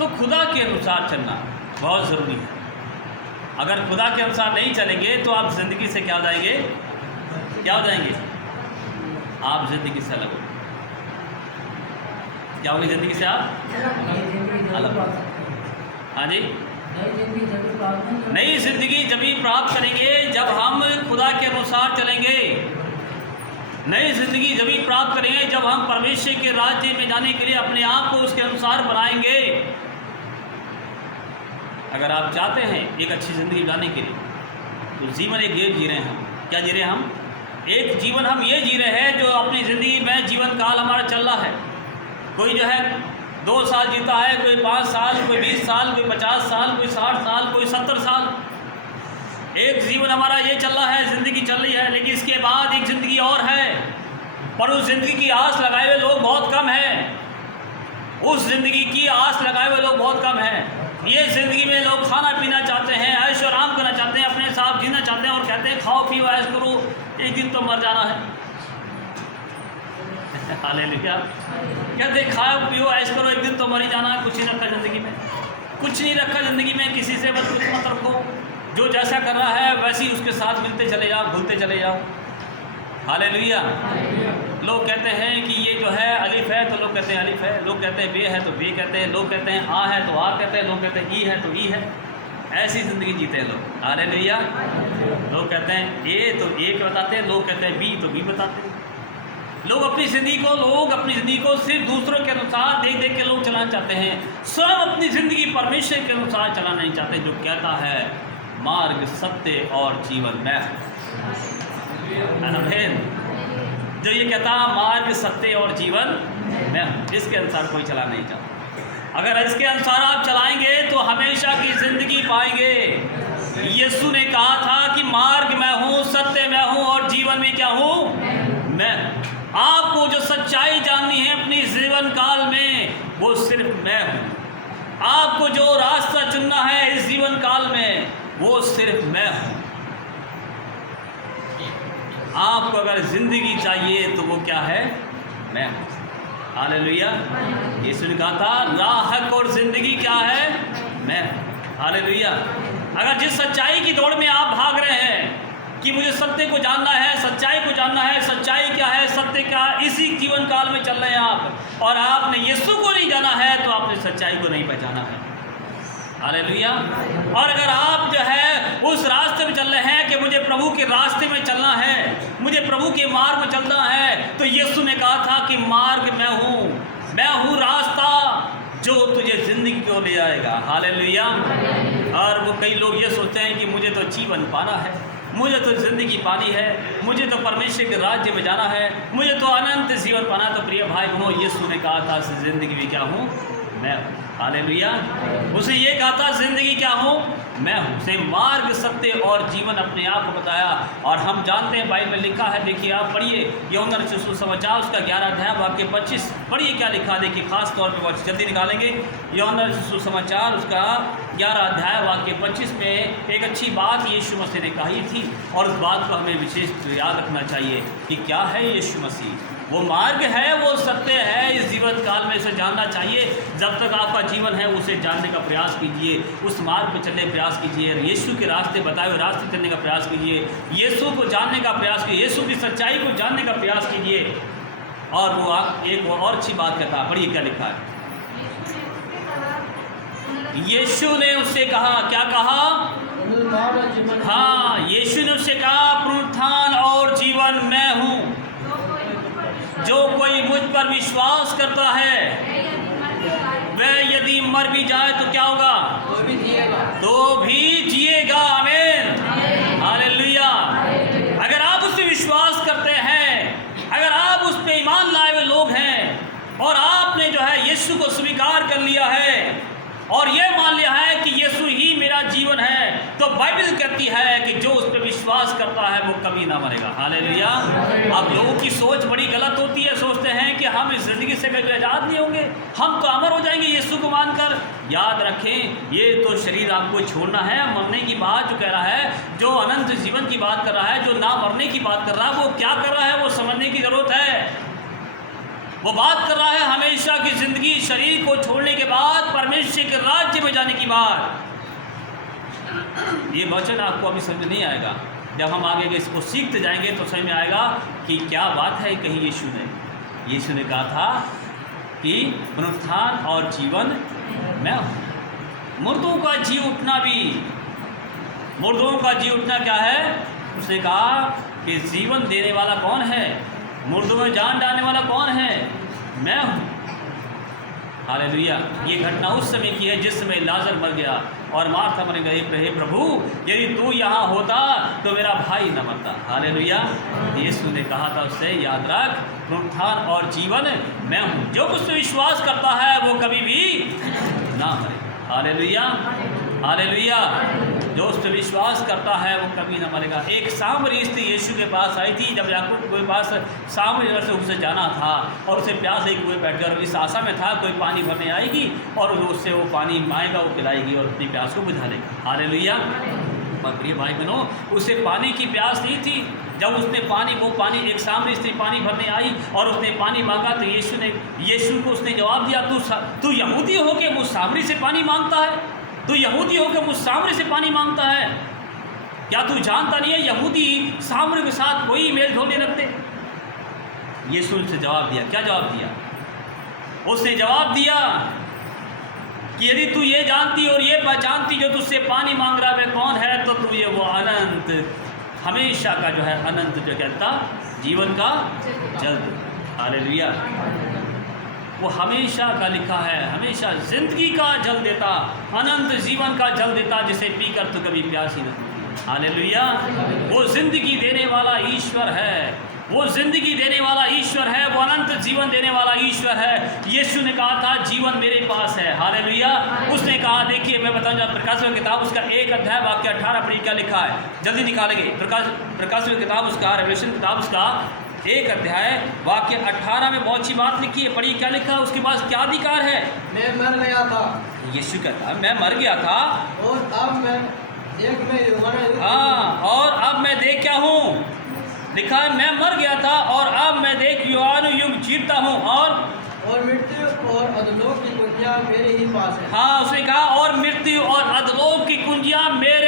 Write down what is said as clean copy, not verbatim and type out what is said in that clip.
तो खुदा के अनुसार चलना बहुत ज़रूरी है। अगर खुदा के अनुसार नहीं चलेंगे तो आप ज़िंदगी से क्या हो जाएंगे, क्या हो जाएंगे? आप ज़िंदगी से अलग हो, क्या होगी ज़िंदगी से आप अलग हो। हाँ जी, नई ज़िंदगी जब ही प्राप्त करेंगे जब हम खुदा के अनुसार चलेंगे। नई ज़िंदगी जब ही प्राप्त करेंगे जब हम परमेश्वर के राज्य में जाने के लिए अपने आप को उसके अनुसार बनाएंगे। अगर आप चाहते हैं एक अच्छी ज़िंदगी बनाने के लिए तो जीवन एक ये जी रहे हैं हम, क्या जी रहे हैं हम? एक जीवन हम ये जी रहे हैं जो अपनी ज़िंदगी में जीवन काल हमारा चल रहा है। कोई जो है 2 साल जीता है, कोई 5 साल, कोई 20 साल, कोई 50 साल, कोई 60 साल, कोई 70 साल। एक जीवन हमारा ये चल रहा है, ज़िंदगी चल रही है, लेकिन इसके बाद एक ज़िंदगी और है। पर उस ज़िंदगी की आस लगाए हुए लोग बहुत कम हैं। उस ज़िंदगी की आस लगाए हुए लोग बहुत कम हैं। ये ज़िंदगी में लोग खाना पीना चाहते हैं, ऐश और आराम करना चाहते हैं, अपने साथ जीना चाहते हैं और कहते हैं खाओ पियो ऐश करो, एक दिन तो मर जाना है। हालेलुया। कहते हैं खाओ पियो ऐश करो, एक दिन तो मर ही जाना है। कुछ नहीं रखा ज़िंदगी में, कुछ नहीं रखा ज़िंदगी में। किसी से कुछ मत रखो, जो जैसा कर रहा है वैसे ही उसके साथ मिलते चले जाओ, भूलते चले जाओ। हालेलुया। लोग कहते हैं कि ये जो है अलिफ है तो लोग कहते हैं अलिफ है, लोग कहते हैं बे है तो बे कहते हैं, लोग कहते हैं आ है तो आ कहते हैं, लोग कहते हैं ई है तो ई है। ऐसी ज़िंदगी जीते हैं लोग। हालेलुया। लोग कहते हैं ए तो ए बताते हैं, लोग कहते हैं बी तो बी बताते हैं। लोग अपनी ज़िंदगी को सिर्फ दूसरों के अनुसार देख देख के लोग चलाना चाहते हैं। स्वयं अपनी ज़िंदगी परमेश्वर के अनुसार चलाना नहीं चाहते, जो कहता है मार्ग सत्य और जीवन मैं हूँ। जो ये कहता है मार्ग सत्य और जीवन मैं हूँ, इसके अनुसार कोई चला नहीं चाहता। अगर इसके अनुसार आप चलाएंगे तो हमेशा की ज़िंदगी पाएंगे। यीशु ने कहा था कि मार्ग मैं हूँ, सत्य मैं हूँ और जीवन में क्या हूँ? मैं। आपको जो सच्चाई जाननी है अपनी जीवन काल में वो सिर्फ मैं हूँ। आपको जो रास्ता चुनना है इस जीवन काल में वो सिर्फ मैं हूँ। आपको अगर ज़िंदगी चाहिए तो वो क्या है? मैं हूँ। हालेलुया। यीशु ने कहा था राह हक और ज़िंदगी क्या है? मैं हूँ। हालेलुया। अगर जिस सच्चाई की दौड़ में आप भाग रहे हैं कि मुझे सत्य को जानना है, सच्चाई को जानना है, सच्चाई क्या है, सत्य क्या, इसी जीवन काल में चल रहे हैं आप और आपने यीशु को नहीं जाना है तो आपने सच्चाई को नहीं पहचाना है। हालेलुया। और अगर आप जो है उस रास्ते में चल रहे हैं कि मुझे प्रभु के रास्ते में चलना है, मुझे प्रभु के मार्ग में चलना है, तो यीशु ने कहा था कि मार्ग मैं हूँ रास्ता जो तुझे ज़िंदगी को ले जाएगा। हालेलुया। और वो कई लोग ये सोचते हैं कि मुझे तो जीवन पाना है, मुझे तो ज़िंदगी पानी है, मुझे तो परमेश्वर के राज्य में जाना है, मुझे तो अनंत जीवन पाना। तो प्रिय भाई बहनों, यीशु ने कहा था ज़िंदगी में क्या हूँ? मैं हूँ। हालेलुया। उसे ये कहा था ज़िंदगी क्या हूँ? मैं हूँ। से मार्ग सत्य और जीवन अपने आप को बताया। और हम जानते हैं बाइबल में लिखा है, देखिए आप पढ़िए यूहन्ना रचित सुसमाचार उसका 11 अध्याय वाक्य 25 पढ़िए क्या लिखा। देखिए खास तौर पे बहुत जल्दी निकालेंगे। यूहन्ना रचित सुसमाचार उसका 11 अध्याय वाक्य 25 में एक अच्छी बात यीशु मसीह ने कही थी और उस बात को हमें विशेष याद रखना चाहिए कि क्या है यीशु मसीह। वो मार्ग है, वो सत्य है। इस जीवन काल में इसे जानना चाहिए। जब तक आपका जीवन है उसे जानने का प्रयास कीजिए, उस मार्ग पर चलने का प्रयास कीजिए, यीशु के रास्ते बताए हुए रास्ते चलने का प्रयास कीजिए, यीशु को जानने का प्रयास कीजिए, यीशु की सच्चाई को जानने का प्रयास कीजिए। और वो एक और अच्छी बात कहता, पढ़िए क्या लिखा है। यीशु ने उससे कहा, क्या कहा? हाँ, यीशु ने उससे कहा पुनरुत्थान और जीवन मैं हूँ। जो कोई मुझ पर विश्वास करता है वह यदि मर भी जाए तो क्या होगा? तो भी जिएगा। आमीन। हालेलुया। अगर आप उससे विश्वास करते हैं, अगर आप उस पर ईमान लाए हुए लोग हैं और आपने जो है यीशु को स्वीकार कर लिया है और ये मान लिया है कि यीशु ही मेरा जीवन है, तो बाइबल कहती है कि जो उस पर विश्वास करता है वो कभी ना मरेगा। हालेलुया। अब लोगों की सोच बड़ी गलत होती है, सोचते हैं कि हम इस ज़िंदगी से कभी आज़ाद नहीं होंगे, हम तो अमर हो जाएंगे यीशु को मानकर। याद रखें, ये तो शरीर आपको छोड़ना है। मरने की बात जो कह रहा है, जो अनंत जीवन की बात कर रहा है, जो ना मरने की बात कर रहा है, वो क्या कर रहा है वो समझने की ज़रूरत है। वो बात कर रहा है हमेशा की ज़िंदगी, शरीर को छोड़ने के बाद परमेश्वर मनुष्य के राज्य में जाने की बात। ये वचन आपको अभी समझ नहीं आएगा, जब हम आगे इसको सीखते जाएंगे तो समझ में आएगा कि क्या बात है। कहीं यीशु ने कहा था कि पुनरुत्थान और जीवन मैं हूँ। मुर्दों का जी उठना भी, मुर्दों का जी उठना क्या है? उसने कहा कि जीवन देने वाला कौन है, मुर्दों में जान डालने वाला कौन है? मैं हूँ। हालेलुया। ये घटना उस समय की है जिस समय लाजर मर गया और मार्था मर गई। हे प्रभु, यदि तू यहाँ होता तो मेरा भाई न मरता। हालेलुया। यीशु ने कहा था उससे, याद रख, पुनरुत्थान और जीवन मैं हूँ, जो मुझ पर विश्वास करता है वो कभी भी ना मरे। Hallelujah, hallelujah. जो उस पर विश्वास करता है वो कभी ना मरेगा। एक सामरी स्त्री यीशु के पास आई थी, जब याकूब के पास सामरी नगर से उसे जाना था और उसे प्यास लगी, कुएं बैठ कर इस आशा में था कोई पानी भरने आएगी और उससे वो पानी मांगेगा, वो पिलाएगी और अपनी प्यास को बुझा लेगी। हालेलुया। प्रिय भाई बहनों, उसे पानी की प्यास नहीं थी। जब उसने पानी एक सामरी स्त्री पानी भरने आई और उसने पानी मांगा तो यीशु को उसने जवाब दिया, तू यहूदी होके मुझ सामरी से पानी मांगता है? तू यहूदी होकर मुझ सामरी से पानी मांगता है? क्या तू जानता नहीं है यहूदी सामरी के साथ कोई मेल जोल नहीं रखते? यीशु ने जवाब दिया। क्या जवाब दिया? उसने जवाब दिया कि यदि तू ये जानती और ये पहचानती जो तुझसे पानी मांग रहा है कौन है, तो तू ये वो अनंत हमेशा का जो है अनंत जो कहता जीवन का जल। हालेलुया। वो हमेशा का लिखा है, हमेशा जिंदगी का जल देता, अनंत जीवन का जल देता, जिसे पीकर तो कभी प्यास ही नहीं। हालेलुया। वो जिंदगी देने वाला ईश्वर है, वो जिंदगी देने वाला ईश्वर है, वो अनंत जीवन देने वाला ईश्वर है। यीशु ने कहा था जीवन मेरे पास है। हालेलुया। उसने कहा, देखिए मैं बताऊंगा, प्रकाश की किताब उसका 1 अध्याय वाक्य 18 पढ़िए क्या लिखा है, जल्दी निकालेंगे। प्रकाश की किताब उसका, रेवलेशन किताब उसका 1 अध्याय वाक्य 18 में बहुत अच्छी बात लिखी है। पढ़िए क्या लिखा है, उसके पास क्या अधिकार है? मैं मर गया था। यीशु कहता मैं मर गया था और अब मैं और अब मैं देख क्या हूँ? लिखा है मैं मर गया था और अब मैं देख युगानुयुग जीता हूँ और मृत्यु और अधोलोक की कुंजियां मेरे ही पास है। हाँ, उसने कहा और मृत्यु और अधोलोक की कुंजियां मेरे